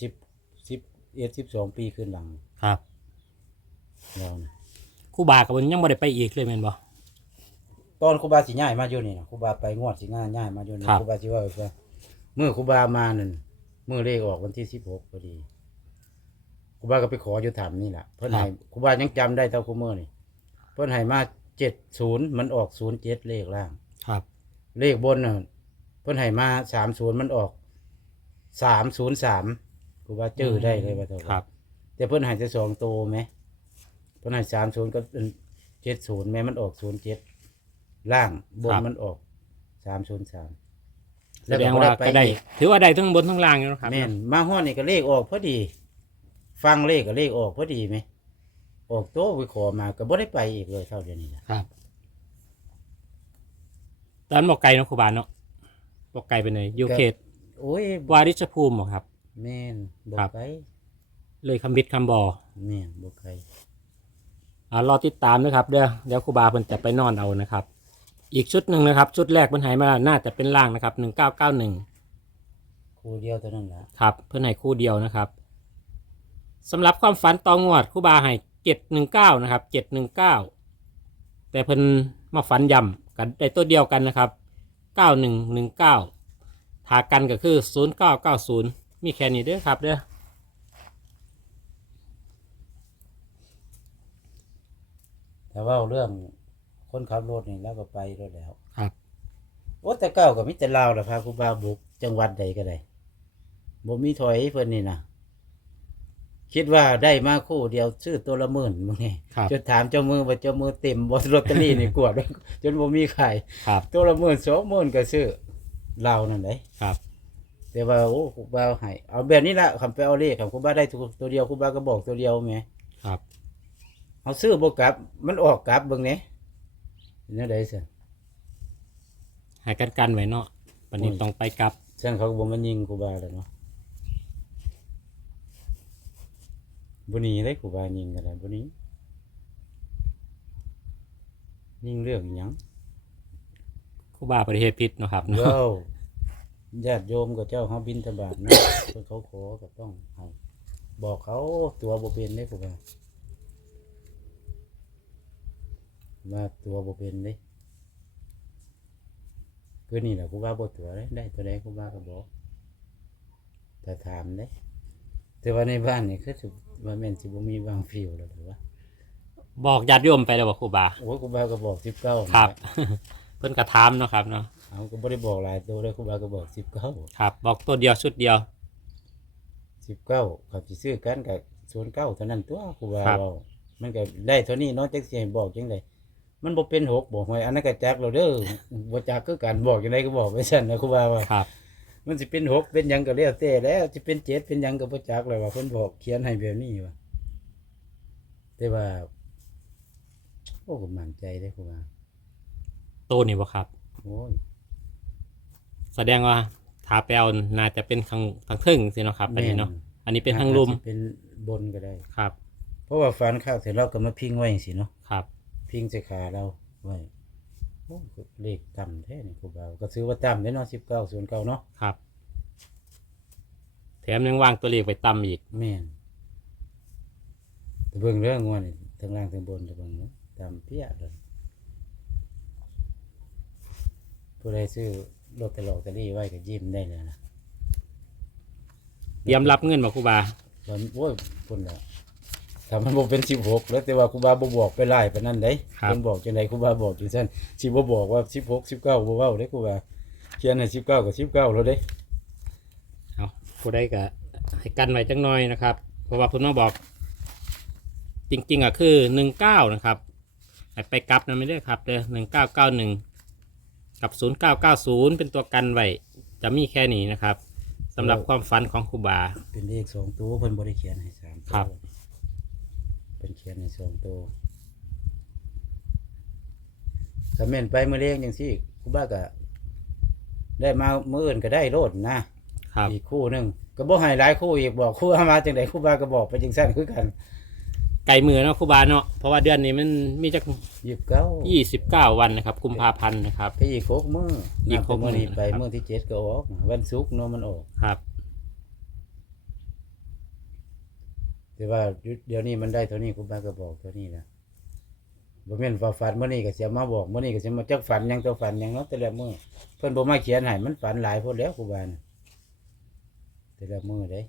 สิบสิบเอ็ดสิบสองปีขึ้นหลังครับเรานะครูบากับวันยังบ่ได้ไปอีกเลยแม่นบ่ ตอนครูบาสิย้ายมาอยู่นี่นะครูบาไปงวดสิง่ายย้ายมาอยู่นี่ครับ ครูบาสิว่าว่าเมื่อครูบามานั่นเมื่อเลขออกวันที่สิบหกพอดีครูบาก็ไปขออยู่ถามนี่แหละเพื่อนให้ครูบายังจำได้เท่าครูเมื่อนี่เพื่อนให้มาเจ็ดศูนย์มันออกศูนย์เจ็ดเลขล่าง ครับเลขบนน่ะเพิ่นให้มาสามศูนย์มันออกสามศูนย์สาม กูว่าจื้อได้เลยว่าเถอะครับ แต่เพิ่นให้จะสองโตวไหมเพิ่นให้สามศูนย์ก็เจ็ดศูนย์แม้มันออกศูนย์เจ็ดล่างบนมันออกสามศูนย์สามแสดงว่าก็ได้ ถือว่าได้ทั้งบนทั้งล่างอยู่นะครับแม่นมาห้อดนี่ก็เลขออกพอดี ฟังเลขก็เลขออกพอดีไหมออกโตะไปขอมาก็บ่ได้ไปอีกเลยเท่าเดียวนี้นะครับ ตอนบอกไกลเนาะครูบาเนาะบอกไกลไปไหนอยู่เขตโอ้ยวาริชภูมิบ่ครับ แม่นบ่ครับไปเลยคำบิดคำบอแม่นบ่ไปอ่ารอติดตามนะครับเดี๋ยวเดี๋ยวครูบาเพิ่นจะไปนอนเอานะครับ อีกชุดหนึ่งนะครับ ชุดแรกเพิ่นให้มาน่าจะเป็นล่างนะครับหนึ่งเก้าเก้าหนึ่ง ครูเดียวเท่านั้นแหละครับเพิ่นให้คู่เดียวนะครับสำหรับความฝันตองวดครูบาให้เจ็ดหนึ่งเก้านะครับเจ็ดหนึ่งเก้าแต่เพิ่นมาฝันย่ำกันได้ตัวเดียวกันนะครับเก้าหนึ่งหนึ่งเก้าทากันก็คือศูนย์เก้าเก้าศูนย์ มีแค่นี้เด้อครับเด้อแต่ว่าเรื่องคนขับรถนี่แล้วก็ไปรถแล้วครับ โอ้แต่เก้าก็มิแต่ลาวแหละพาครูบาบุกจังหวัดใดก็ได้บ่มีถอยเพิ่นนี่นะคิดว่าได้มาคู่เดียวซื้อตัวละหมื่นมึงนี่ครับจนถามเจ้ามือว่าเจ้ามือเต็มบ่ลอตเตอรี่นี่กวดจนบ่มีขายครับตัวละหมื่นสองหมื่นก็ซื้อลาวนั่นได้ครับ แต่ว่าโอ้ครูบาให้เอาแบบนี้ละคำไปเอาเลขครับครูบาได้ตัวเดียวครูบาก็บอกตัวเดียวแหมครับ เอาซื้อบ่กลับ มันออกกลับเบิ่งแหน่นี่ได้ซั่นให้กันกันไว้เนาะวันนี้โอ้ยต้องไปกลับฉันเขาก็บ่มายิงครูบาแล้วเนาะบ่หนีเลยครูบายิงกันได้บ่หนียิงเรื่องอิหยังครูบาประเทศพิษเนาะครับเนาะเจ้า ญาติโยมกับเจ้าเฮาบินทบาทเนาะเพิ่นเขาขอก็ต้องให้บอกเขาตัวบ่เป็นเด้ครูบาว่าตัวบ่เป็นเด้คือนี่แหละครูบาบ่ตัวเด้ได้ตัวใดครูบาก็บอกแต่ถามเด้แต่ว่าในบ้านนี่คือสิว่าแม่นสิบ่มีวางฟิวแล้วหรือว่าบอกญาติโยมไปแล้วบอกครูบาโอ้ยครูบาก็บอก19ครับ เพิ่นกระทามเนาะครับเนาะเอาก็บ่ได้บอกหลายตัวเลยครูบาก็บอก19ครับ บอกตัวเดียวชุดเดียว สิบเก้าเขาสิซื้อกันกับศูนย์เก้าเท่านั้นตัวครูบาครับเว้ามันก็ได้เท่านี้เนาะจักสิให้บอกจังไดมันบ่เป็นหกบอกไว้อันนั้นก็จักเราเด้อบ่จักคือกันบอกจังไดก็บอกไปซั่นนะครูบาว่า ครับ มันสิเป็นหกเป็นหยังก็แล้วแต่แล้วสิเป็นเจ็ดเป็นหยังก็บ่จักแล้วว่าเพิ่นบอกเขียนให้แบบนี้ว่าแต่ว่า โอ้ก็มั่นใจเด้ครูบา ตัวนี่บ่ครับ โอ้ยแสดงว่าถ้าไปเอาน่าจะเป็นทางทางเทึ่งสิเนาะครับอันนี้เนาะอันนี้เป็นทางลุมอาจสิเป็นบนก็ได้ ครับ เพราะว่าฟันข้าวเสร็จเราก็มาพิงไว้จังซี่เนาะครับ พิงใส่ขาเราไว้โอ้เลขต่ำแท้นี่ครูบาก็ซื้อว่าต่ำได้เนาะสิบเก้าส่วนเก้าเนาะครับ แถมยังวางตัวเลขไว้ต่ำอีกแม่นแต่เบิ่งเรื่องงวนี่ทั้งล่างทั้งบนแต่เบิ่งเนาะต่ำเปี้ยเลย ผู้ใดซื้อลอตเตอรี่ลอตเตอรี่ไว้ก็ยิ้มได้เลยนะเตรียมรับเงินบ่ครูบาตอนโอ้ยพุ่นละถ้ามันบ่เป็นสิบหกแล้วแต่ว่าครูบาบ่บอกไปไล่ปานนั้นเด้ครับเพิ่นบอกจังไดครูบาบอกจังซั่นสิบ่บอกว่าสิบหกสิบเก้าบ่เว้าเด้ครูบาเขียนให้สิบเก้ากับสิบเก้าแล้วเด้เอาผู้ใดก็ให้กันไว้จังหน่อยนะครับ เพราะว่าคุณน้องบอก จริงๆอะคือหนึ่งเก้านะครับให้ไปกลับนะไม่ได้ครับเด้อหนึ่งเก้าเก้าหนึ่ง กับศูนย์เก้าเก้าศูนย์เป็นตัวกันไว้จะมีแค่นี้นะครับสำหรับความฝันของครูบา เป็นเลขสองตัวเพิ่นบ่ได้เขียนให้สามตัวครับเป็นเขียนให้สองตัวถ้าแม่นไปมื้อเลขจังซี่ครูบาก็ได้มามื้ออื่นก็ได้โลดนะครับ อีกคู่หนึงก็บ่ให้หลายคู่อีกบอกคู่เอามาจังไดครูบาก็บอกไปจังซั่นคือกัน ไกลมือเนาะครูบาเนาะเพราะว่าเดือนนี้มันมีจัก29ยี่สิบเก้าวันนะครับกุมภาพันธ์นะครับ ไปอีกหกมื้ออีกหกนับแต่มื้อนี้มื้อไปนะครับมื้อที่เจ็ดก็ออกวันศุกร์เนาะมันออกครับ แต่ว่าเดี๋ยวนี้มันได้เท่านี้ครูบาก็บอกเท่านี้นะบ่แม่นว่าฝันมื้อนี้ก็สิมาบอกมื้อนี้ก็สิมาจักฝันหยังตัวฝันหยังเนาะแต่ละมื้อเพิ่นบ่มาเขียนให้มันฝันหลายพุ่นแล้วครูบาน่ะแต่ละมื้อเด้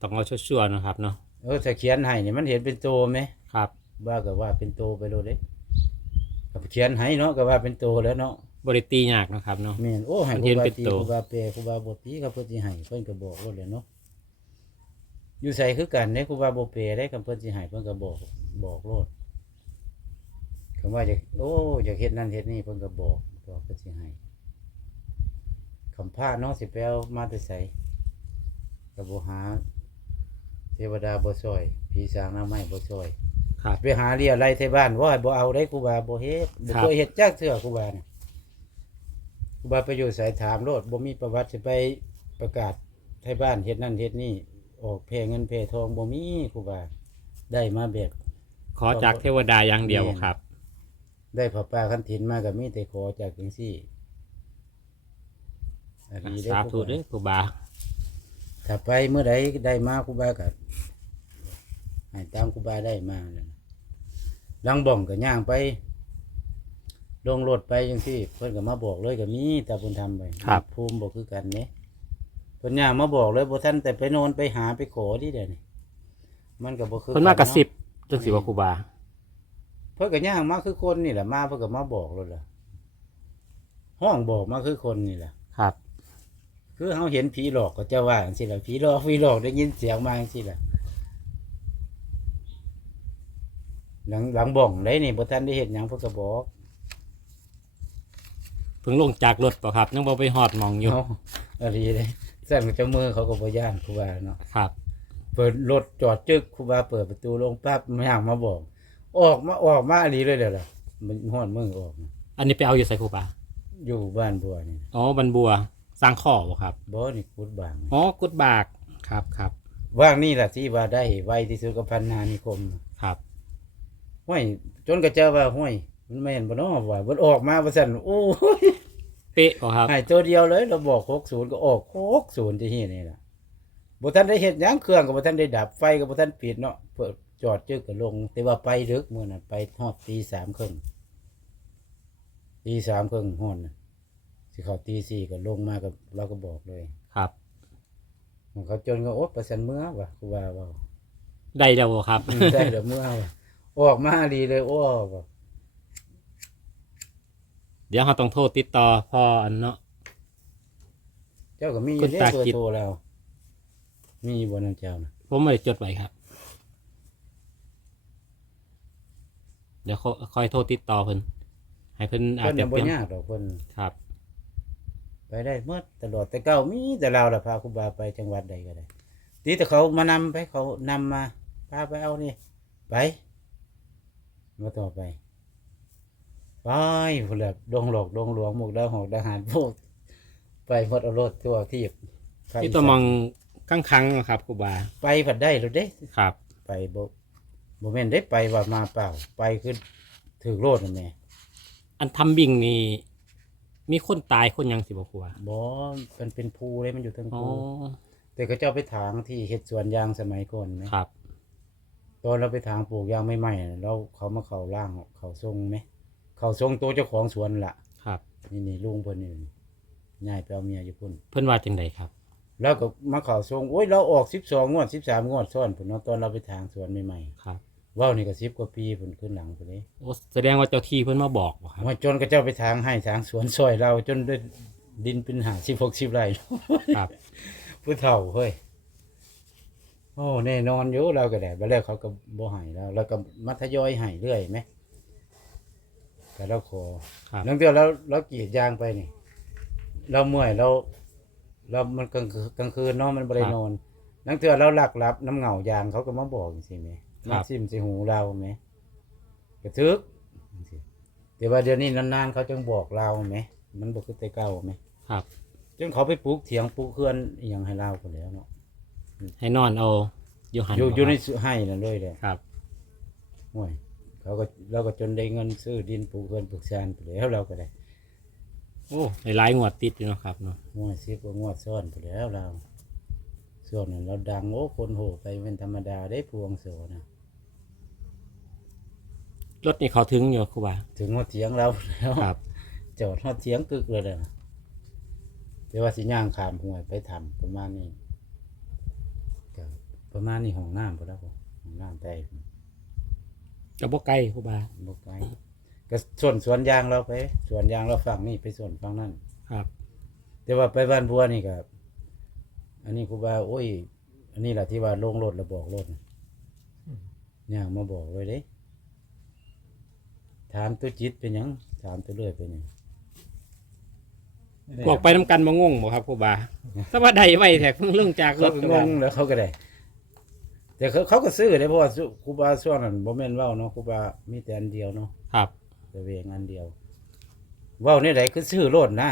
ต้องเอาชัวร์ๆนะครับเนาะ เออถ้าเขียนให้นี่มันเห็นเป็นโตไหมครับว่าก็ว่าเป็นโตไปโลดเด้ก็เขียนให้เนาะก็ว่าเป็นโตแล้วเนาะบริตียากนะครับเนาะ แม่นโอ้ให้มันครูเห็นบาเป็นตีโตครูบาเปรครูบาบ่ตีก็เพิ่นสิให้เพิ่นก็บอกโลดแหล้วเนาะอยู่ใส่คือกันเด้ครูบาบ่เปรได้คำเพิ่นสิให้เพิ่นก็บอกบอกโลดคำว่าจะโอ้อยากเฮ็ดนั่นเฮ็ดนี่เพิ่นก็บอกบอกเพิ่นสิให้คำพาเนาะสิไปเอามาแต่ไสก็บ่หา เทวดาบ่ช่วยผีสางหน้าไม้บ่ช่วยครับ ไปหาเรียอะไรไทบ้านว่าให้บ่เอาได้ครูบาบ่เฮ็ดบ่ครับเคยเฮ็ดจักเทื่อครูบาเนี่ยครูบาไปอยู่สายถามโลดบ่มีประวัติสิไปประกาศไทบ้านเฮ็ดนั่นเฮ็ดนี่ออกแพร่เงินแพร่ทองบ่มีครูบาได้มาแบบ ขอจากเทวดาอย่างเดียวครับ ได้ผ้าป่าคันถินมาก็มีแต่ขอจากจังซี่อันนี้ได้สาคธุรูบาเด้อครูบา ถ้าไปเมื่อใดได้มาครูบาก็ให้ตามครูบาได้มานั่นน่ะลังบ่องก็ย่างไปลงรถไปจังซี่เพิ่นก็มาบอกเลยก็มีแต่เพิ่นทำไปครับ ภูมิบอกคือกันเด้เพิ่นย่างมาบอกเลยบ่ทันแต่ไปโนอนไปหาไปขอที่เดี๋ยวนี้มันก็บ่คือเพิ่นมากระสิเนาบจังสิว่าครูบา เพิ่นก็ย่างมาคือคนนี่แหละมาเพิ่นก็มาบอกเลยล่ะห้องบอกมาคือคนนี่แหละครับ คือเขาเห็นผีหลอกก็จะว่าจังซี่ล่ะผีหลอกผีหลอกได้ยินเสียงมาจังซี่ล่ะหลังหลังบ่องได้นี่บ่ทันได้เฮ็ดหยังเพิ่นก็บอกเพิ่งลงจากรถเปล่ะครับยังบ่ไปหอดหมองอยู่ เอาอะไรเลยสั่นเจ้ามือเขาก็บ่ย่านครูบาเนาะครับ เปิดรถจอดจึกครูบาเปิดประตูลงปั๊บมาย่างมาบอก ออกมาออกมาอันนี้เลยเด้อล่ะมันห้อนมือออกนะอันนี้ไปเอาอยู่ใส่ครูบาอยู่บ้านบัวนี่อ๋อบันบัว สร้างข้อบ่ครับบ่นี่กุดบางอ๋อกุดบากครับครับว่างนี่ล่ะที่ว่าได้ไวที่สุดกับพันนานิคมครับห้วยจนกระเจ้าว่าห้วยมันแม่นบ่เนาะว่ามันออกมาว่าซั่นโอ้ยเป๊ะบ่ครับให้ตัวเดียวเลยเราบอก60ก็ออก60ที่นี่นี่ล่ะบ่ทันได้เฮ็ดหยังเครื่องก็บ่ทันได้ดับไฟก็บ่ทันปิดเนาะเปิดจอดจึกก็ลง แต่ว่าไปดึกมื้อนั้นไปฮอดตี3ครึ่งตี3ครึ่งฮอดน่ะ สิเข้าตี4ก็ลงมาก็เราก็บอกเลยครับ ของเขาจนก็โอ๊ยประสันเมื่อว่ะครูบาเว่าได้แล้วบ่ครับ อืมได้เดี๋ยวเมื่อว่ะออกมาดีเลยโอ้ว่ะเดี๋ยวเราต้องโทรติดต่อพ่ออันเนาะ เจ้าก็มีคุณเรียตากเบอจิตร์โทรแล้ว มีบนนั้นเจ้านะผมไม่ได้จดไว้ครับ เดี๋ยวค่อยคอยโทรติดต่อเพิ่นให้เพิ่นอาจเพิ่นจะน่ะบ่เป็นยากดอกเพิ่น ครับ ไปได้เมื่อตลอดแต่เก้ามีแต่เราละพาครูบาไปจังหวัดใดก็ได้ทีแต่เขามานำไปเขานำมาพาไปเอานี่ไป มาต่อไปไปพุ่นแหละดงหลอกดงหลวงหมกดาวหอกดาหารพวกไปหมดเอารถทั่วที่ที่ตัวมองข้างคังๆครับครูบาไปผัดได้หรือเด้ ครับ ไปบ่บ่แม่นได้ไปว่ามาเปล่า ไปคือถือโลดนั่นแหละอันทำบิ่งนี่ มีคนตายคนหยังสิบ่ครูบาบ่มันเป็นภูเลยมันอยู่ทั้งอ๋อภูแต่เขาเจ้าไปถางที่เฮ็ดสวนยางสมัยก่อนไหมครับ ตอนเราไปถางปลูกยางใหม่ๆน่ะเราเขามาเข้าร่างเขาทรงไหมเขาทรงตัวเจ้าของสวนล่ะ ครับ นี่นี่ลุงเพิ่นนี่ย้ายไปเอาเมียอยู่พุ่น เพิ่นว่าจังไดครับ แล้วก็มาเข้าทรงโอ้ยเราออก12งวด13งวดซ้อนพุ่นเนาะตอนเราไปถางสวนใหม่ครับ ๆว้าวนี่ก็10กว่าปีพุ่นขึ้นหลังพุ่นเด้โอ้แสดงว่าเจ้าที่เพิ่นมาบอกบ่ครับว่าจนก็เจ้าไปทางให้ทางสวนซอยเราจนได้ดินเป็นหาสิบหกสิบไร่ ครับ ผู้เฒ่าเฮ้ยโอ้แน่นอนอยู่เราก็ได้บัดแล้วเขาก็บ่ให้เราแล้วก็มัธยอยให้เรื่อยไหมแต่เราขอครับ นังเดียวเราเรากรีดยางไปนี่ เราเมื่อยเรา เรามันกลางคืนกลางคืนเนาะมันบ่ได้นอนนังเทื่อเราหลักหลับน้ำเหงายางเขาก็มาบอกจังซี่แหม มาซิมใส่หูเราแหมกระทึกจังซี้แต่ว่าเดี๋ยวนี้นานๆเขาจึงบอกเราแหมมันบ่คือแต่เก่าแหมครับ จนเขาไปปลูกเถียงปลูกเขื่อนอหยังให้เราก็แล้วเนาะให้นอนเอาอยู่หันอยู่บ่อยู่ในครับให้นั่นเลยแหละครับ ห่วยเขาก็เราก็จนได้เงินซื้อดินปลูกเขื่อนปลูกชานไปแล้วเราก็ได้โอ้หลายๆงวดติดอยู่เนาะครับเนาะห่วยสิบกว่างวดซ้อนไปแล้วเราช่วงนั้นเราดังโอ้คนโหไปเป็นธรรมดาได้พวงโสนะ รถนี่เขาถึงอยู่ครูบาถึงว่าเถียงเราแล้วครับ จอดฮอดเถียงกึกเลยนะแต่ว่าสิย่างขามห้วยไปทำประมาณนี้ก็ประมาณนี้ห้องน้ำพอแล้วบ่ห้องน้ำแต่กับ่ไกลครูบา บกไปก็ส่วนสวนยางเราไปสวนยางเราฝั่งนี่ไปส่วนฝั่งนั่นครับ แต่ว่าไปบ้านบัวนี่ก็อันนี้ครูบาโอ้ย อันนี้แหละที่ว่าลงรถแล้วบอกรถน่ะย่างมาบอกไว้เด้ ถามตัวจิตเป็นหยังถามตัวเลือดเป็นหยังบอกไปน้ำกันมางงบ่ครับครูบาถ้าว่าใดไว้แท็กเพิ่งเรื่องจากรเขาถก็งงแล้วเขาก็ได้ แต่เขาเขาก็ซื้อได้เพราะว่าครูบาช่วงนั้นบ่แม่นเว้าเนาะครูบามีแต่อันเดียวเนาะครับ แต่เวงอันเดียว เว้าเนี่ยใดคือซื้อรถนะ